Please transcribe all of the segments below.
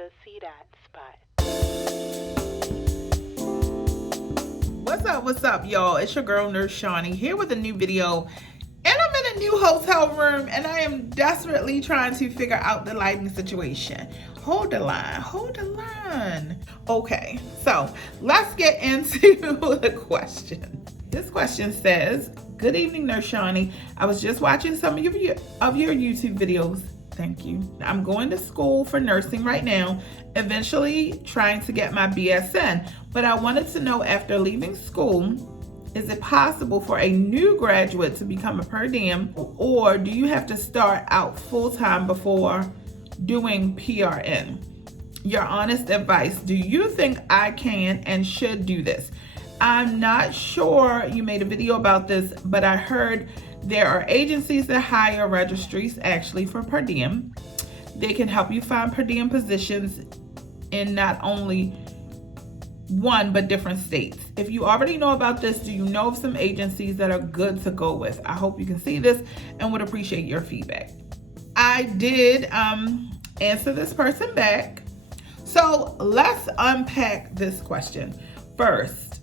to see that spot. What's up, y'all? It's your girl, Nurse Channie, here with a new video. And I'm in a new hotel room, and I am desperately trying to figure out the lighting situation. Hold the line. Okay, so let's get into the question. This question says, good evening, Nurse Channie. I was just watching some of your YouTube videos. Thank you. I'm going to school for nursing right now, eventually trying to get my BSN. But I wanted to know, after leaving school, is it possible for a new graduate to become a per diem, or do you have to start out full-time before doing PRN? Your honest advice. Do you think I can and should do this? I'm not sure you made a video about this, but I heard there are agencies that hire registries actually for per diem. They can help you find per diem positions in not only one but different states. If you already know about this, do you know of some agencies that are good to go with? I hope you can see this and would appreciate your feedback. I did answer this person back. So let's unpack this question. First,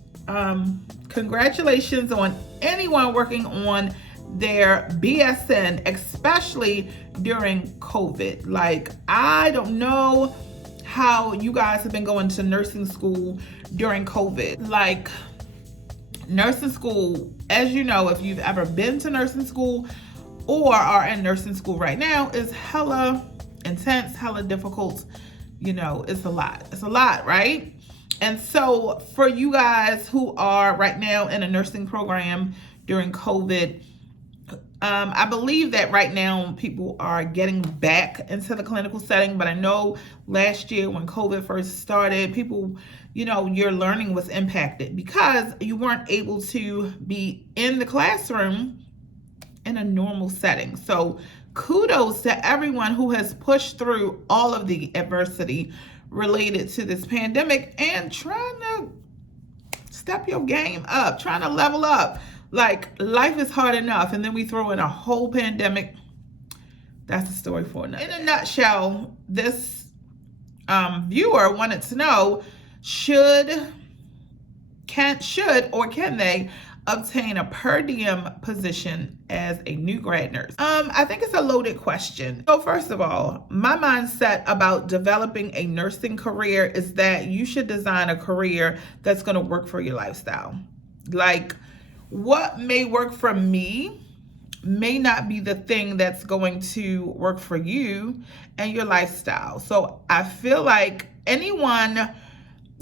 congratulations on anyone working on their BSN, especially during COVID. Like, I don't know how you guys have been going to nursing school during COVID. Like, nursing school, as you know, if you've ever been to nursing school or are in nursing school right now, is hella intense, hella difficult. You know, it's a lot, right? And so for you guys who are right now in a nursing program during COVID, I believe that right now people are getting back into the clinical setting, but I know last year when COVID first started, people, you know, your learning was impacted because you weren't able to be in the classroom in a normal setting. So kudos to everyone who has pushed through all of the adversity related to this pandemic and trying to step your game up, trying to level up. Like, life is hard enough, and then we throw in a whole pandemic. That's a story for another. In a nutshell, this viewer wanted to know, can they obtain a per diem position as a new grad nurse? I think it's a loaded question. So first of all, my mindset about developing a nursing career is that you should design a career that's going to work for your lifestyle. Like, what may work for me may not be the thing that's going to work for you and your lifestyle. So I feel like anyone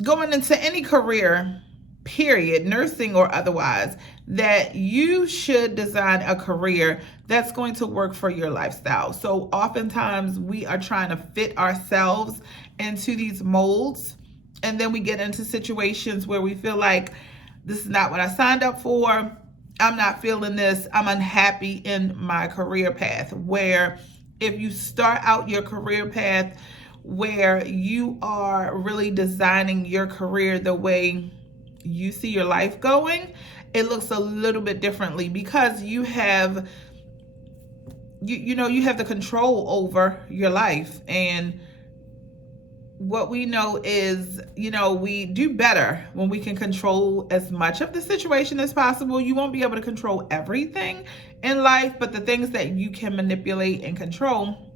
going into any career, period, nursing or otherwise, that you should design a career that's going to work for your lifestyle. So oftentimes we are trying to fit ourselves into these molds, and then we get into situations where we feel like, this is not what I signed up for. I'm not feeling this. I'm unhappy in my career path. Where if you start out your career path where you are really designing your career the way you see your life going, it looks a little bit differently because you have you have the control over your life. And what we know is, we do better when we can control as much of the situation as possible. You won't be able to control everything in life, but the things that you can manipulate and control,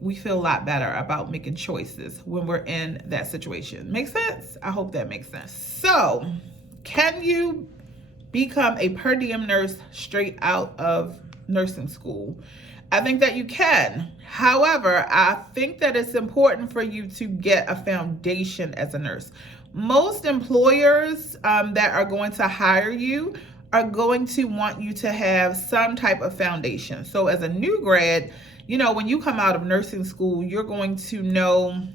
we feel a lot better about making choices when we're in that situation. Make sense? I hope that makes sense. So, can you become a per diem nurse straight out of nursing school? I think that you can. However, I think that it's important for you to get a foundation as a nurse. Most employers that are going to hire you are going to want you to have some type of foundation. So as a new grad, when you come out of nursing school, you're going to know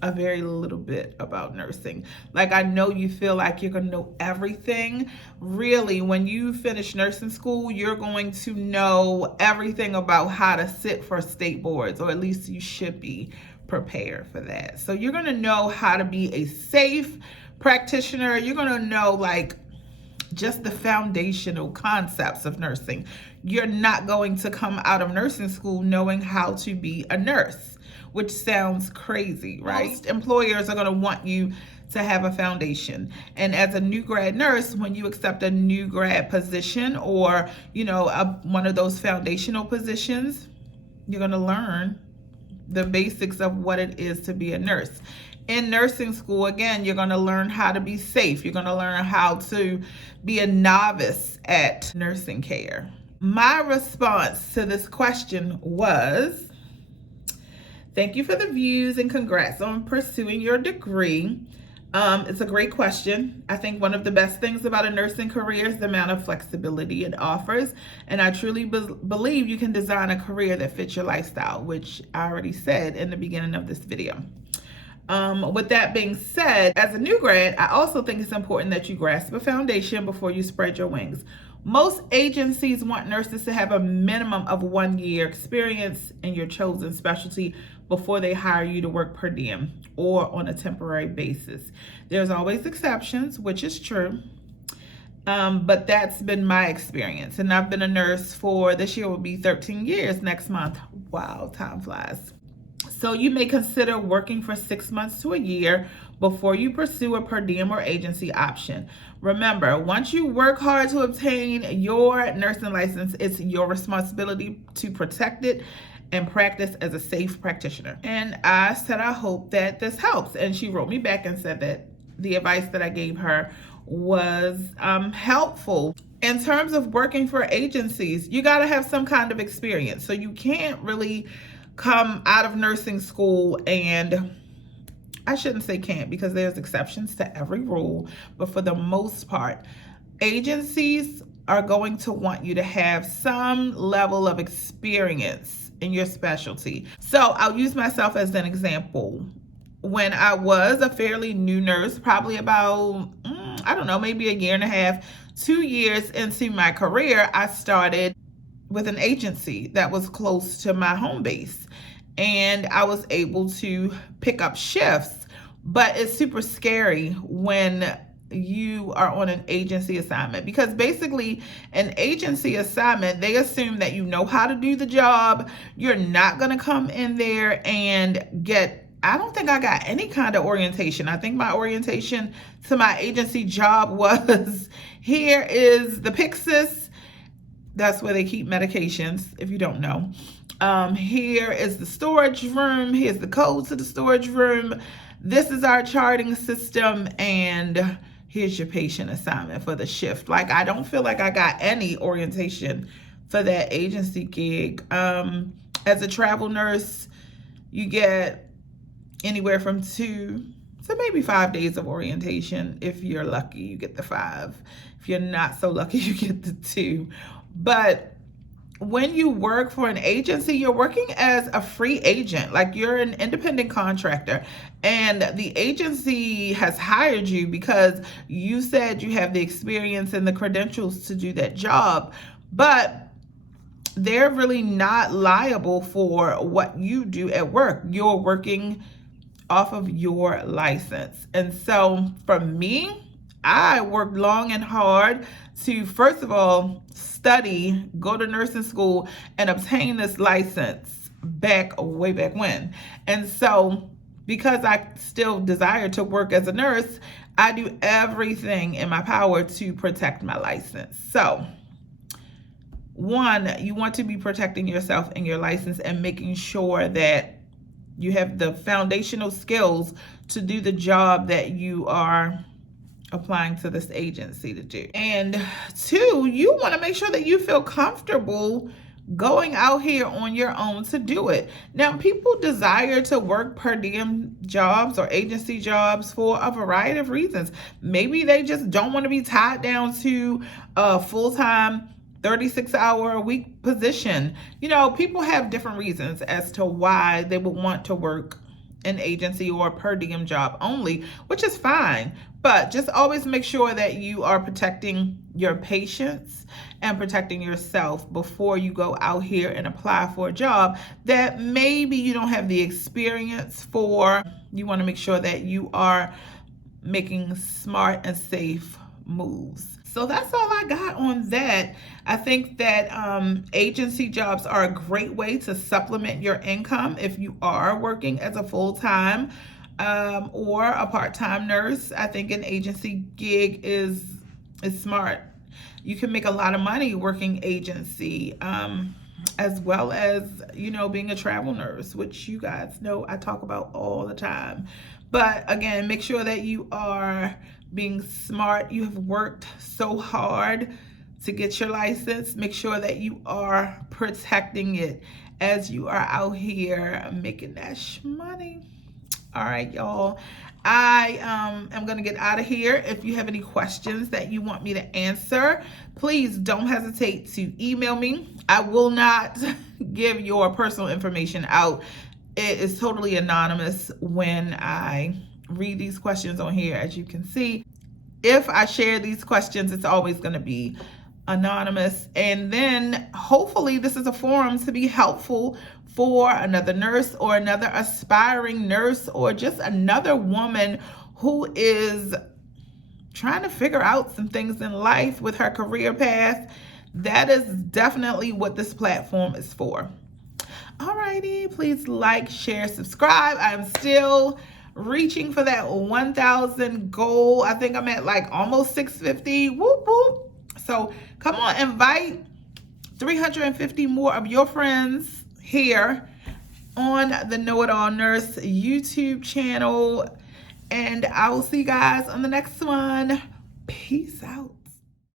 a very little bit about nursing. Like, I know you feel like you're gonna know everything. Really, when you finish nursing school, you're going to know everything about how to sit for state boards, or at least you should be prepared for that. So you're gonna know how to be a safe practitioner. You're gonna know, like, just the foundational concepts of nursing. You're not going to come out of nursing school knowing how to be a nurse. which sounds crazy, right? Most employers are going to want you to have a foundation. And as a new grad nurse, when you accept a new grad position or, one of those foundational positions, you're going to learn the basics of what it is to be a nurse. In nursing school, again, you're going to learn how to be safe. You're going to learn how to be a novice at nursing care. My response to this question was, thank you for the views and congrats on pursuing your degree. It's a great question. I think one of the best things about a nursing career is the amount of flexibility it offers. And I truly believe you can design a career that fits your lifestyle, which I already said in the beginning of this video. With that being said, as a new grad, I also think it's important that you grasp a foundation before you spread your wings. Most agencies want nurses to have a minimum of 1 year experience in your chosen specialty before they hire you to work per diem or on a temporary basis. There's always exceptions, which is true, but that's been my experience. And I've been a nurse for, this year will be 13 years next month. Wow, time flies. So you may consider working for 6 months to a year before you pursue a per diem or agency option. Remember, once you work hard to obtain your nursing license, it's your responsibility to protect it and practice as a safe practitioner. And I said, I hope that this helps. And she wrote me back and said that the advice that I gave her was helpful. In terms of working for agencies, you got to have some kind of experience. So you can't really come out of nursing school and, I shouldn't say can't because there's exceptions to every rule, but for the most part, agencies are going to want you to have some level of experience in your specialty. So I'll use myself as an example. When I was a fairly new nurse, probably about, I don't know, maybe a year and a half, 2 years into my career, I started with an agency that was close to my home base. And I was able to pick up shifts, but it's super scary when you are on an agency assignment, because basically an agency assignment, they assume that you know how to do the job. You're not going to come in there and I don't think I got any kind of orientation. I think my orientation to my agency job was, here is the Pyxis. That's where they keep medications, if you don't know. Here is the storage room. Here's the code to the storage room. This is our charting system. And here's your patient assignment for the shift. Like, I don't feel like I got any orientation for that agency gig. As a travel nurse, you get anywhere from 2 to maybe 5 days of orientation. If you're lucky, you get the 5. If you're not so lucky, you get the 2. But when you work for an agency, you're working as a free agent, like you're an independent contractor, and the agency has hired you because you said you have the experience and the credentials to do that job, but they're really not liable for what you do at work. You're working off of your license. And so for me, I worked long and hard to, first of all, study, go to nursing school, and obtain this license way back when. And so because I still desire to work as a nurse, I do everything in my power to protect my license. So one, you want to be protecting yourself and your license and making sure that you have the foundational skills to do the job that you are applying to this agency to do. And 2, you want to make sure that you feel comfortable going out here on your own to do it. Now, people desire to work per diem jobs or agency jobs for a variety of reasons. Maybe they just don't want to be tied down to a full-time 36-hour-a-week position. People have different reasons as to why they would want to work an agency or a per diem job only, which is fine. But just always make sure that you are protecting your patients and protecting yourself before you go out here and apply for a job that maybe you don't have the experience for. You want to make sure that you are making smart and safe moves. So that's all I got on that. I think that agency jobs are a great way to supplement your income if you are working as a full-time or a part-time nurse. I think an agency gig is smart. You can make a lot of money working agency, as well as, you know, being a travel nurse, which you guys know I talk about all the time. But again, make sure that you are being smart. You have worked so hard to get your license. Make sure that you are protecting it as you are out here making that money. All right, y'all. I am going to get out of here. If you have any questions that you want me to answer, please don't hesitate to email me. I will not give your personal information out. It is totally anonymous when I read these questions on here, as you can see. If I share these questions, it's always going to be anonymous. And then hopefully this is a forum to be helpful for another nurse or another aspiring nurse or just another woman who is trying to figure out some things in life with her career path. That is definitely what this platform is for. Alrighty, please like, share, subscribe. I'm still reaching for that 1,000 goal. I think I'm at like almost 650. Whoop, whoop. So come on, invite 350 more of your friends here on the Know It All Nurse YouTube channel. And I will see you guys on the next one. Peace out.